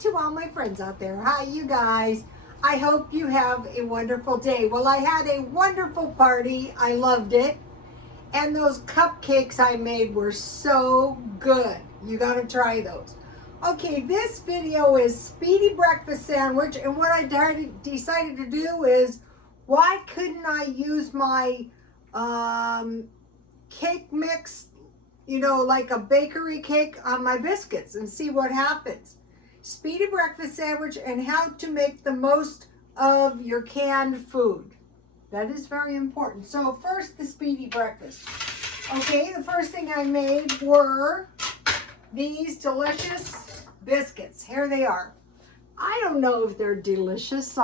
to all my friends out there. Hi, you guys. I hope you have a wonderful day. Well, I had a wonderful party. I loved it. And those cupcakes I made were so good. You got to try those. Okay, this video is Speedy Breakfast Sandwich. And what I decided to do is, why couldn't I use my cake mix, you know, like a bakery cake on my biscuits and see what happens. Speedy breakfast sandwich and how to make the most of your canned food. That is very important. So first, the speedy breakfast. Okay, the first thing I made were these delicious biscuits. Here they are. I don't know if they're delicious.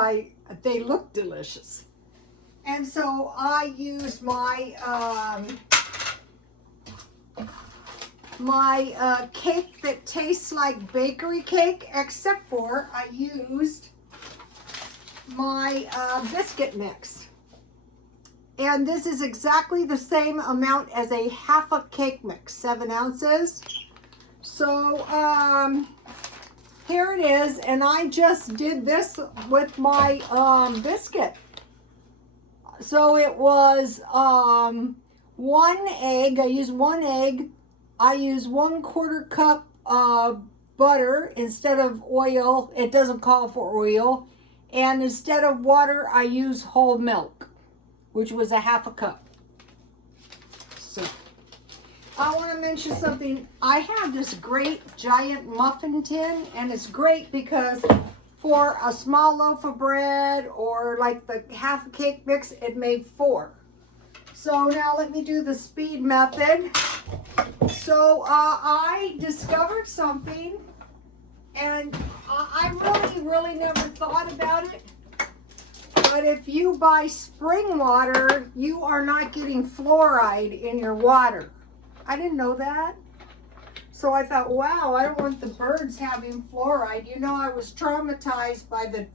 They look delicious. And so I used my cake that tastes like bakery cake, except for I used my biscuit mix. And this is exactly the same amount as a half a cake mix, 7 ounces. So here it is, and I just did this with my biscuit. So it was 1 egg. I used 1 egg. I use 1/4 cup of butter instead of oil. It doesn't call for oil. And instead of water, I use whole milk, which was a half a cup. So I want to mention something. I have this great giant muffin tin, and it's great because for a small loaf of bread or like the half a cake mix, it made 4. So now let me do the speed method. So I discovered something, and I really never thought about it. But if you buy spring water, you are not getting fluoride in your water. I didn't know that. So I thought, wow, I don't want the birds having fluoride. You know, I was traumatized by the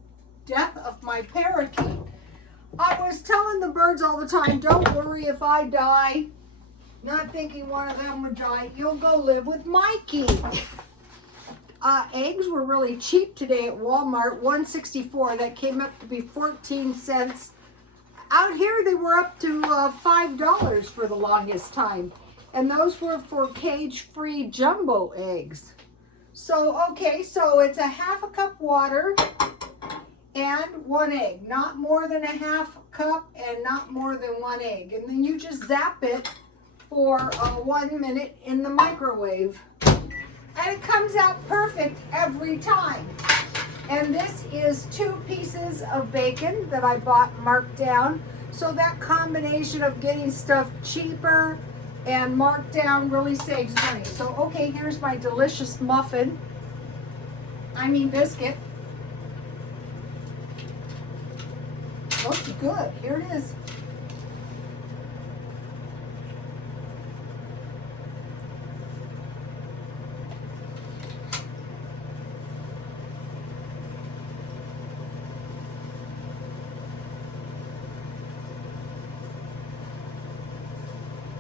death of my parakeet. I was telling the birds all the time, don't worry if I die. Not thinking one of them would die. You'll go live with Mikey. Eggs were really cheap today at Walmart, $1.64. That came up to be 14 cents. Out here, they were up to $5 for the longest time. And those were for cage-free jumbo eggs. So, okay, so it's a half a cup water and 1 egg. Not more than a half cup and not more than 1 egg. And then you just zap it for 1 minute in the microwave. And it comes out perfect every time. And this is 2 pieces of bacon that I bought marked down. So that combination of getting stuff cheaper and marked down really saves money. So, okay, here's my delicious biscuit. Looks good. Here it is.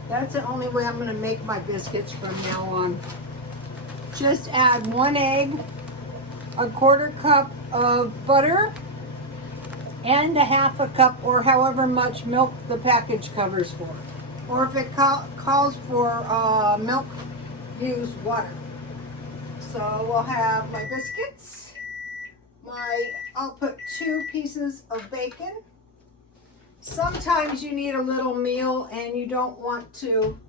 That's the only way I'm going to make my biscuits from now on. Just add 1 egg, 1/4 cup of butter, and a half a cup or however much milk the package covers for. Or if it calls for milk, use water. So we'll have my biscuits. I'll put 2 pieces of bacon. Sometimes you need a little meal and you don't want to.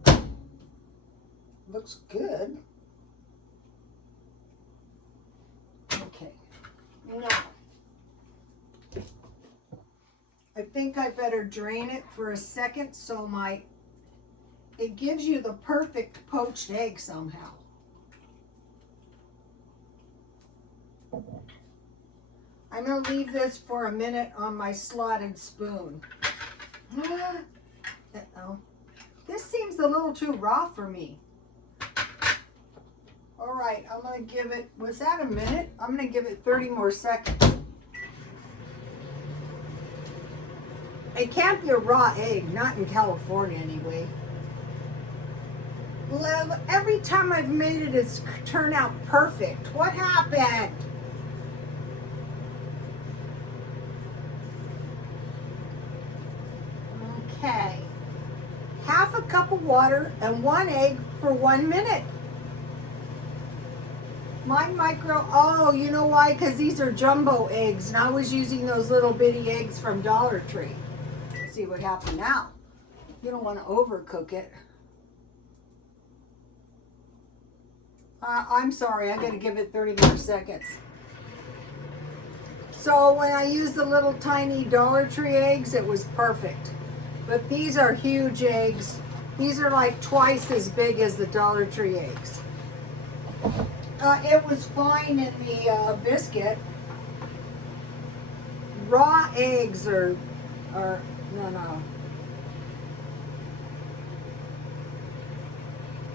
Looks good. Okay. Now, I think I better drain it for a second so it gives you the perfect poached egg somehow. I'm going to leave this for a minute on my slotted spoon. Uh-oh. This seems a little too raw for me. All right, I'm going to give it, was that a minute? I'm going to give it 30 more seconds. It can't be a raw egg, not in California anyway. Every time I've made it, it's turned out perfect. What happened? half a cup of water and 1 egg for 1 minute. Oh, you know why? Because these are jumbo eggs, and I was using those little bitty eggs from Dollar Tree. Let's see what happened now. You don't want to overcook it. I'm sorry, I got to give it 30 more seconds. So when I used the little tiny Dollar Tree eggs, it was perfect. But these are huge eggs. These are like twice as big as the Dollar Tree eggs. It was fine in the biscuit. Raw eggs are no.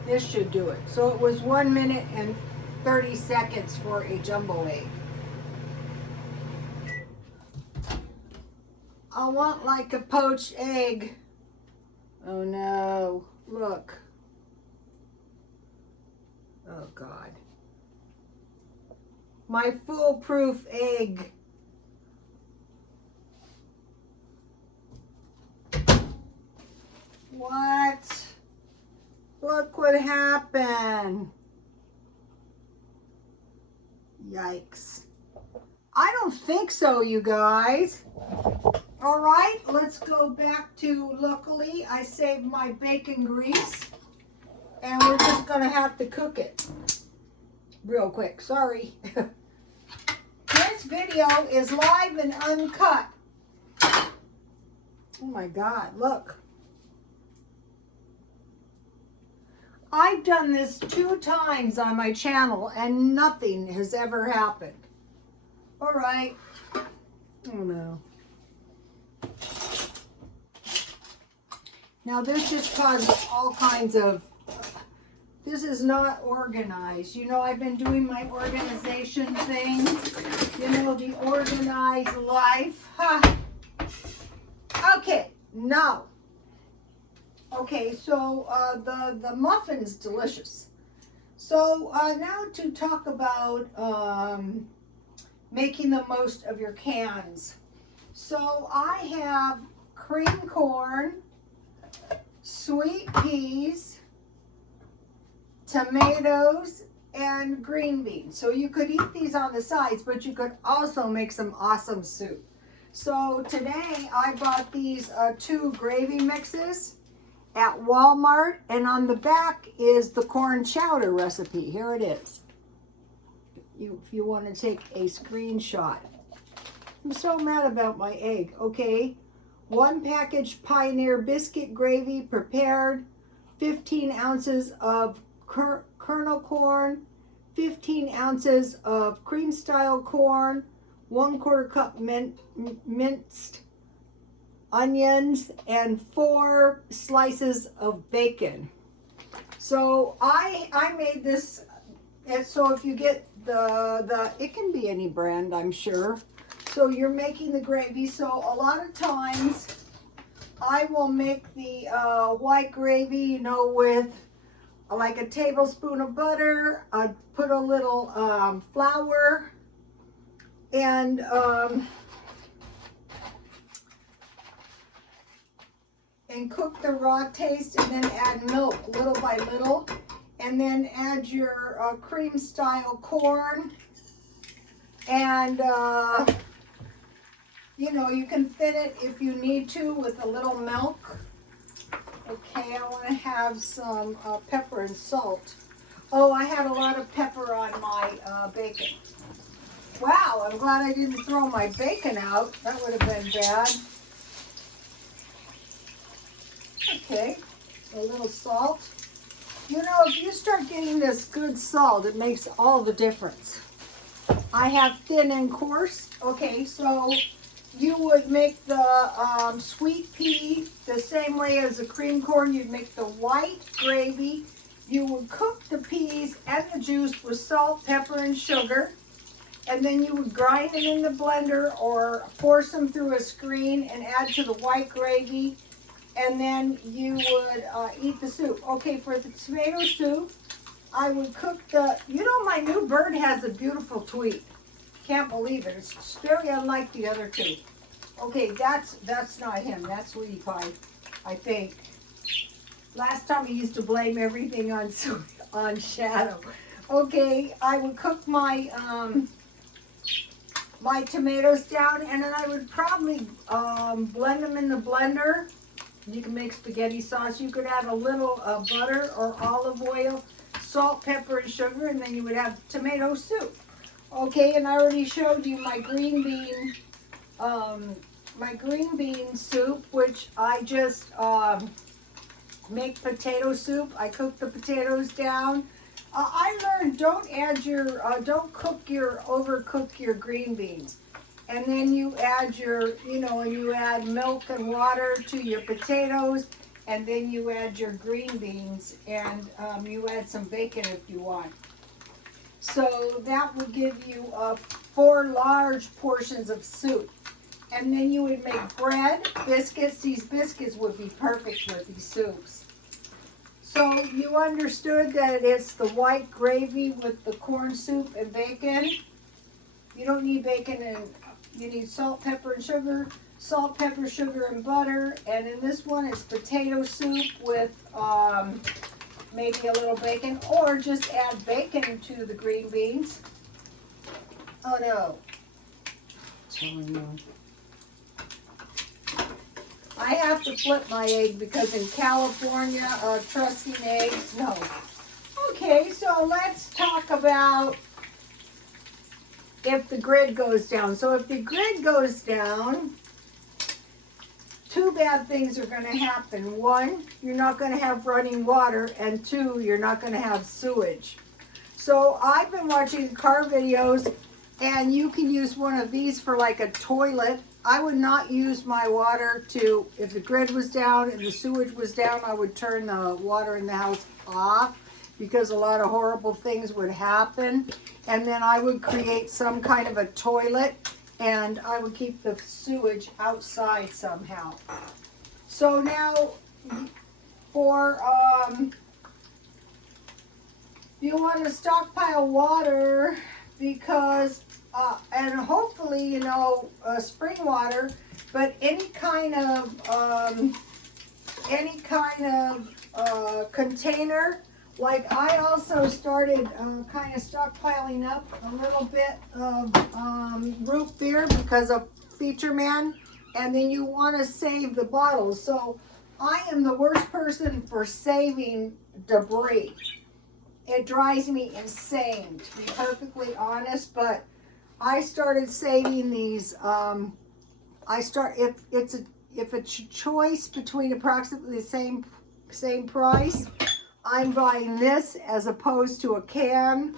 This should do it. So it was 1 minute and 30 seconds for a jumbo egg. I want like a poached egg. Oh no, look. Oh God. My foolproof egg. What? Look what happened. Yikes. I don't think so, you guys. All right, let's go back to, luckily, I saved my bacon grease. And we're just going to have to cook it real quick. Sorry. This video is live and uncut. Oh my God, look. I've done this 2 times on my channel and nothing has ever happened. All right. Oh no. Now this just caused all kinds of, this is not organized. You know, I've been doing my organization thing. You know, the organized life. Huh. Okay, now. Okay, so the muffin's delicious. So now to talk about making the most of your cans. So I have cream corn, sweet peas, tomatoes, and green beans. So you could eat these on the sides, but you could also make some awesome soup. So today I bought these 2 gravy mixes at Walmart, and on the back is the corn chowder recipe. Here it is. If you want to take a screenshot. I'm so mad about my egg. Okay, 1 package Pioneer biscuit gravy prepared, 15 ounces of kernel corn, 15 ounces of cream style corn, 1/4 cup minced onions, and 4 slices of bacon. So I made this, and so if you get the it can be any brand, I'm sure. So you're making the gravy. So a lot of times I will make the white gravy, you know, with like a tablespoon of butter. I put a little flour and cook the raw taste, and then add milk little by little, and then add your cream style corn, and you know, you can thin it if you need to with a little milk. Okay, I want to have some pepper and salt. Oh, I had a lot of pepper on my bacon. Wow, I'm glad I didn't throw my bacon out. That would have been bad. Okay, a little salt. You know, if you start getting this good salt, it makes all the difference. I have thin and coarse. Okay, so you would make the sweet pea the same way as the cream corn. You'd make the white gravy. You would cook the peas and the juice with salt, pepper, and sugar. And then you would grind them in the blender or force them through a screen and add to the white gravy. And then you would eat the soup. Okay, for the tomato soup, I would cook the, you know, my new bird has a beautiful tweet. Can't believe it. It's very unlike the other 2. Okay, that's not him. That's Sweetie Pie, I think. Last time I used to blame everything on Shadow. Okay, I would cook my my tomatoes down, and then I would probably blend them in the blender. You can make spaghetti sauce. You could add a little butter or olive oil, salt, pepper, and sugar, and then you would have tomato soup. Okay, and I already showed you my green bean soup, which I just make potato soup. I cook the potatoes down. I learned don't overcook your green beans. And then you add you add milk and water to your potatoes, and then you add your green beans, and you add some bacon if you want. So that will give you 4 large portions of soup. And then you would make bread, biscuits. These biscuits would be perfect with these soups. So you understood that it's the white gravy with the corn soup and bacon. You don't need bacon, and you need salt, pepper, and sugar. Salt, pepper, sugar, and butter. And in this one, it's potato soup with maybe a little bacon, or just add bacon to the green beans. Oh no. Oh no. I have to flip my egg because in California, trusting eggs, no. Okay, so let's talk about if the grid goes down. So if the grid goes down, 2 bad things are going to happen. 1, you're not going to have running water, and 2, you're not going to have sewage. So I've been watching car videos, and you can use one of these for like a toilet. I would not use my water to, if the grid was down and the sewage was down, I would turn the water in the house off, because a lot of horrible things would happen. And then I would create some kind of a toilet, and I would keep the sewage outside somehow. So now for, you want to stockpile water because, and hopefully, spring water, but any kind of container. Like I also started kind of stockpiling up a little bit of root beer because of Feature Man, and then you want to save the bottles. So I am the worst person for saving debris. It drives me insane, to be perfectly honest, but I started saving these. If it's a choice between approximately the same price, I'm buying this as opposed to a can,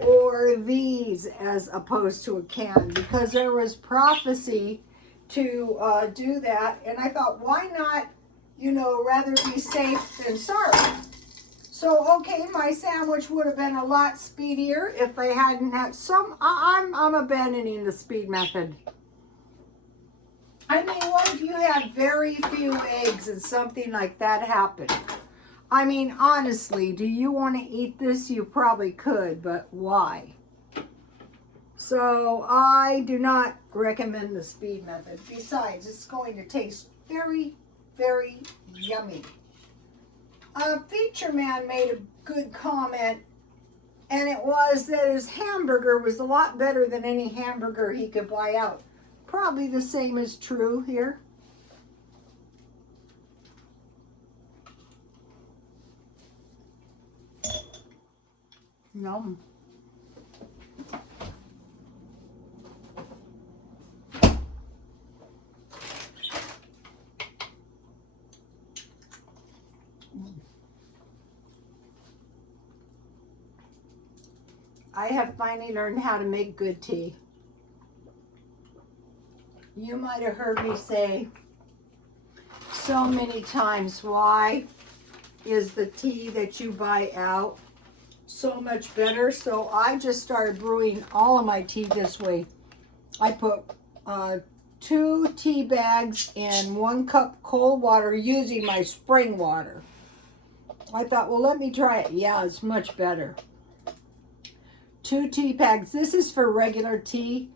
or these as opposed to a can, because there was prophecy to do that, and I thought, why not, rather be safe than sorry. So, okay, my sandwich would have been a lot speedier if I hadn't had some. I'm abandoning the speed method. I mean, what if you had very few eggs and something like that happened? I mean, honestly, do you want to eat this? You probably could, but why? So I do not recommend the speed method. Besides, it's going to taste very, very yummy. Feature Man made a good comment, and it was that his hamburger was a lot better than any hamburger he could buy out. Probably the same is true here. Yum. I have finally learned how to make good tea. You might have heard me say so many times, why is the tea that you buy out so much better? So I just started brewing all of my tea this way. I put 2 tea bags in 1 cup cold water using my spring water. I thought, well, let me try it. Yeah, it's much better. 2 tea bags. This is for regular tea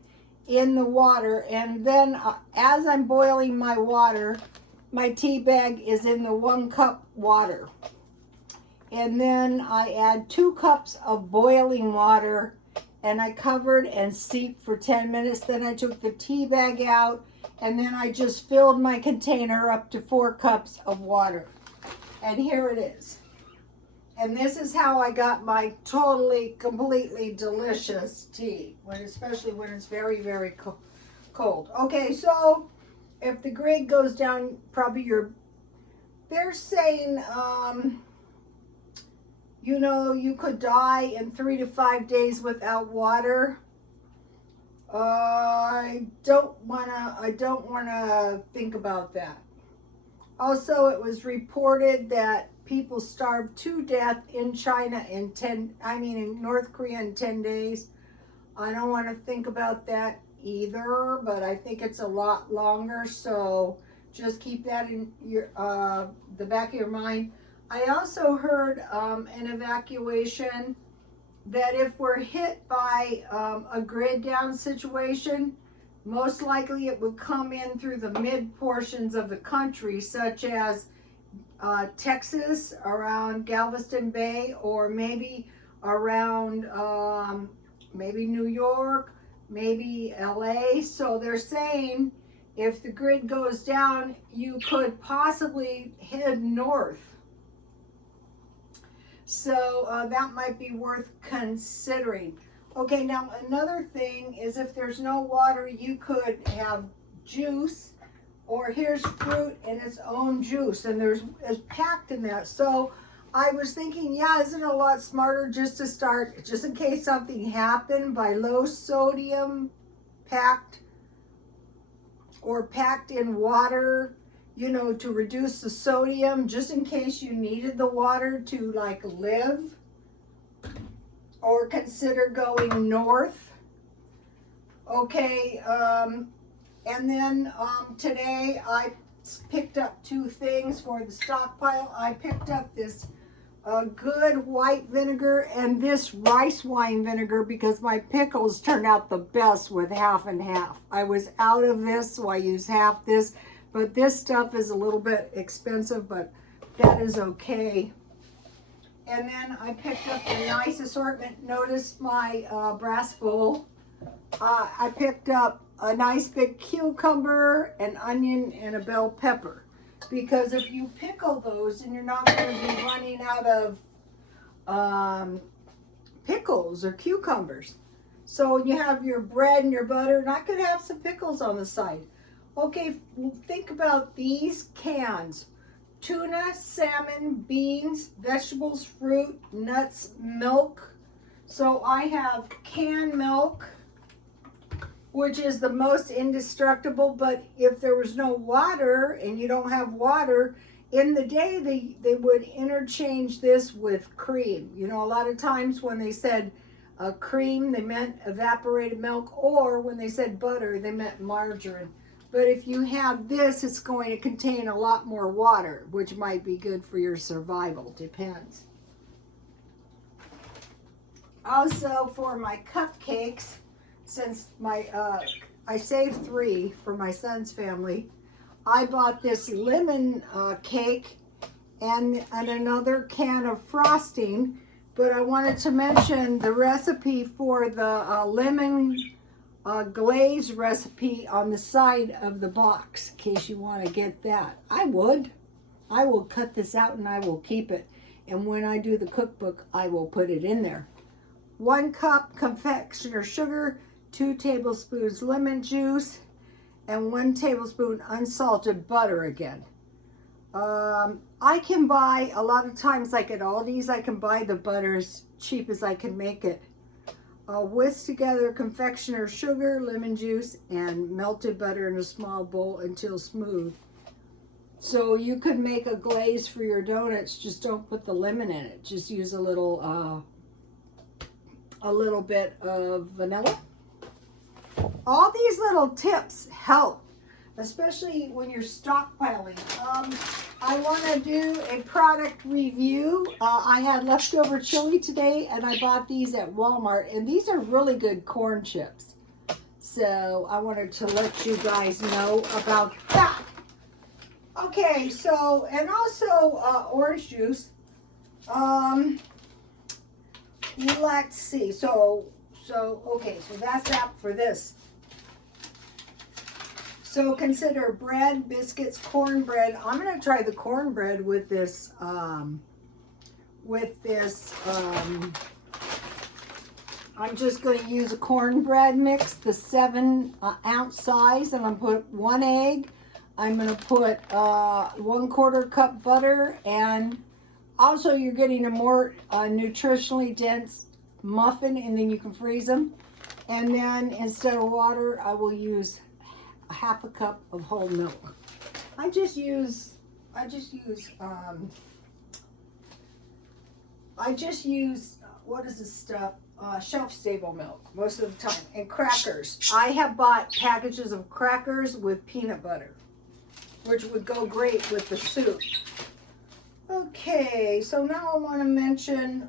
in the water. And then as I'm boiling my water, my tea bag is in the 1 cup water. And then I add 2 cups of boiling water, and I covered and steeped for 10 minutes. Then I took the tea bag out, and then I just filled my container up to 4 cups of water. And here it is. And this is how I got my totally, completely delicious tea, especially when it's very, very cold. Okay, so if the grid goes down, probably they're saying, you know, you could die in 3 to 5 days without water. I don't wanna think about that. Also, it was reported that people starved to death in China in North Korea in 10 days. I don't want to think about that either, but I think it's a lot longer, so just keep that in the back of your mind. I also heard an evacuation that if we're hit by a grid down situation, most likely it would come in through the mid portions of the country, such as Texas, around Galveston Bay, or maybe around maybe New York, maybe LA. So they're saying if the grid goes down, you could possibly head north. So that might be worth considering. Okay, now another thing is if there's no water, you could have juice, or here's fruit in its own juice, and it's packed in that. So I was thinking, yeah, isn't it a lot smarter just to start, just in case something happened, by low sodium packed in water, you know, to reduce the sodium, just in case you needed the water to like live, or consider going north. Okay, and then today I picked up 2 things for the stockpile. I picked up this good white vinegar and this rice wine vinegar because my pickles turned out the best with half and half. I was out of this, so I used half this, but this stuff is a little bit expensive, but that is okay. And then I picked up a nice assortment. Notice my brass bowl. I picked up a nice big cucumber, an onion, and a bell pepper. Because if you pickle those, then you're not going to be running out of pickles or cucumbers. So you have your bread and your butter, and I could have some pickles on the side. Okay, think about these cans. Tuna, salmon, beans, vegetables, fruit, nuts, milk. So I have canned milk, which is the most indestructible, but if there was no water and you don't have water, in the day they would interchange this with cream. You know, a lot of times when they said cream, they meant evaporated milk, or when they said butter, they meant margarine. But if you have this, it's going to contain a lot more water, which might be good for your survival, depends. Also, for my cupcakes, since I saved 3 for my son's family, I bought this lemon cake and another can of frosting, but I wanted to mention the recipe for the lemon glaze recipe on the side of the box, in case you want to get that. I will cut this out and I will keep it, and when I do the cookbook, I will put it in there. 1 cup confectioner sugar, 2 tablespoons lemon juice, and 1 tablespoon unsalted butter again. I can buy, a lot of times like at Aldi's, I can buy the butter as cheap as I can make it. Whisk together confectioner sugar, lemon juice, and melted butter in a small bowl until smooth. So you could make a glaze for your donuts, just don't put the lemon in it. Just use a little bit of vanilla. All these little tips help, especially when you're stockpiling. I want to do a product review. I had leftover chili today, and I bought these at Walmart, and these are really good corn chips. So I wanted to let you guys know about that. Okay, so, and also orange juice. Let's see. Okay, so that's that for this. So consider bread, biscuits, cornbread. I'm going to try the cornbread with this, I'm just going to use a cornbread mix, the 7-ounce size, and I'm going to put 1 egg. I'm going to put 1/4 cup butter, and also you're getting a more nutritionally dense muffin, and then you can freeze them. And then instead of water, I will use 1/2 cup of whole milk. I just use what is this stuff? Shelf-stable milk most of the time, and crackers. I have bought packages of crackers with peanut butter, which would go great with the soup. Okay, so now I want to mention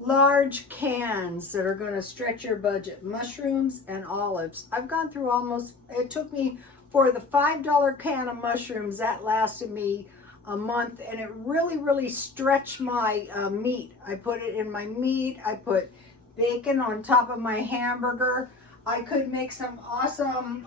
large cans that are going to stretch your budget. Mushrooms and olives. I've gone through almost, it took me, for the $5 can of mushrooms, that lasted me a month, and it really stretched my meat. I put it in my meat. I put bacon on top of my hamburger. I could make some awesome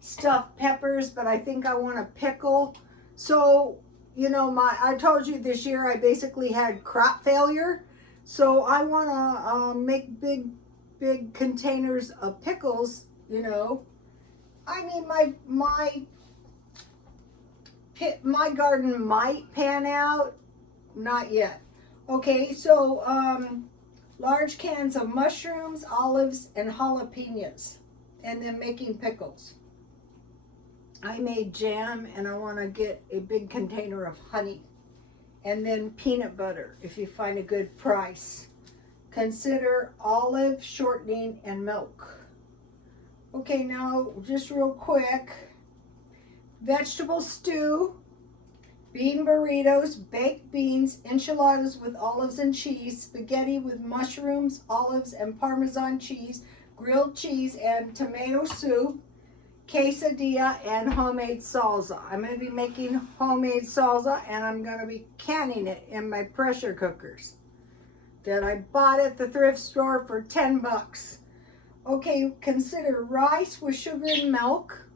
stuffed peppers, but I think I want a pickle. So, you know, I told you this year I basically had crop failure. So I want to make big containers of pickles, you know. I mean, my garden might pan out, not yet. Okay, so large cans of mushrooms, olives, and jalapenos, and then making pickles. I made jam, and I want to get a big container of honey, and then peanut butter if you find a good price. Consider olive shortening and milk. Okay, now just real quick, vegetable stew, bean burritos, baked beans, enchiladas with olives and cheese, spaghetti with mushrooms, olives, and Parmesan cheese, grilled cheese, and tomato soup, quesadilla, and homemade salsa. I'm going to be making homemade salsa, and I'm going to be canning it in my pressure cookers that I bought at the thrift store for 10 bucks. Okay, consider rice with sugar and milk,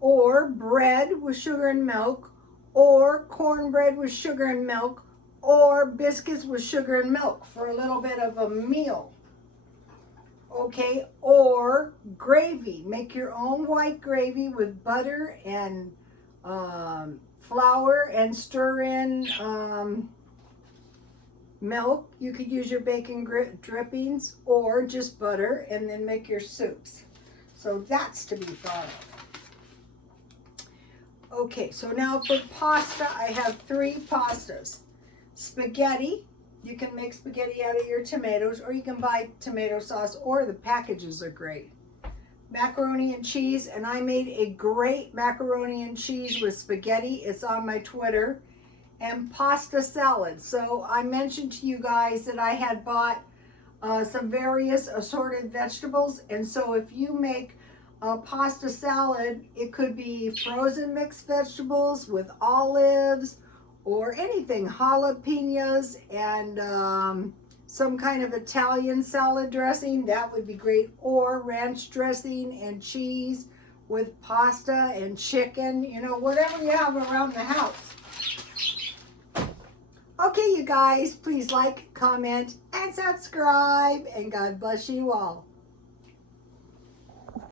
or bread with sugar and milk, or cornbread with sugar and milk, or biscuits with sugar and milk for a little bit of a meal. Okay, or gravy. Make your own white gravy with butter and flour, and stir in milk. You could use your bacon drippings or just butter, and then make your soups. So that's to be thought of. Okay, so now for pasta, I have 3 pastas. Spaghetti. You can make spaghetti out of your tomatoes, or you can buy tomato sauce, or the packages are great. Macaroni and cheese, and I made a great macaroni and cheese with spaghetti. It's on my Twitter. And pasta salad. So I mentioned to you guys that I had bought some various assorted vegetables, and so if you make a pasta salad, it could be frozen mixed vegetables with olives, or anything, jalapenos, and some kind of Italian salad dressing. That would be great. Or ranch dressing and cheese with pasta and chicken, you know, whatever you have around the house. Okay, you guys, please like, comment, and subscribe, and God bless you all.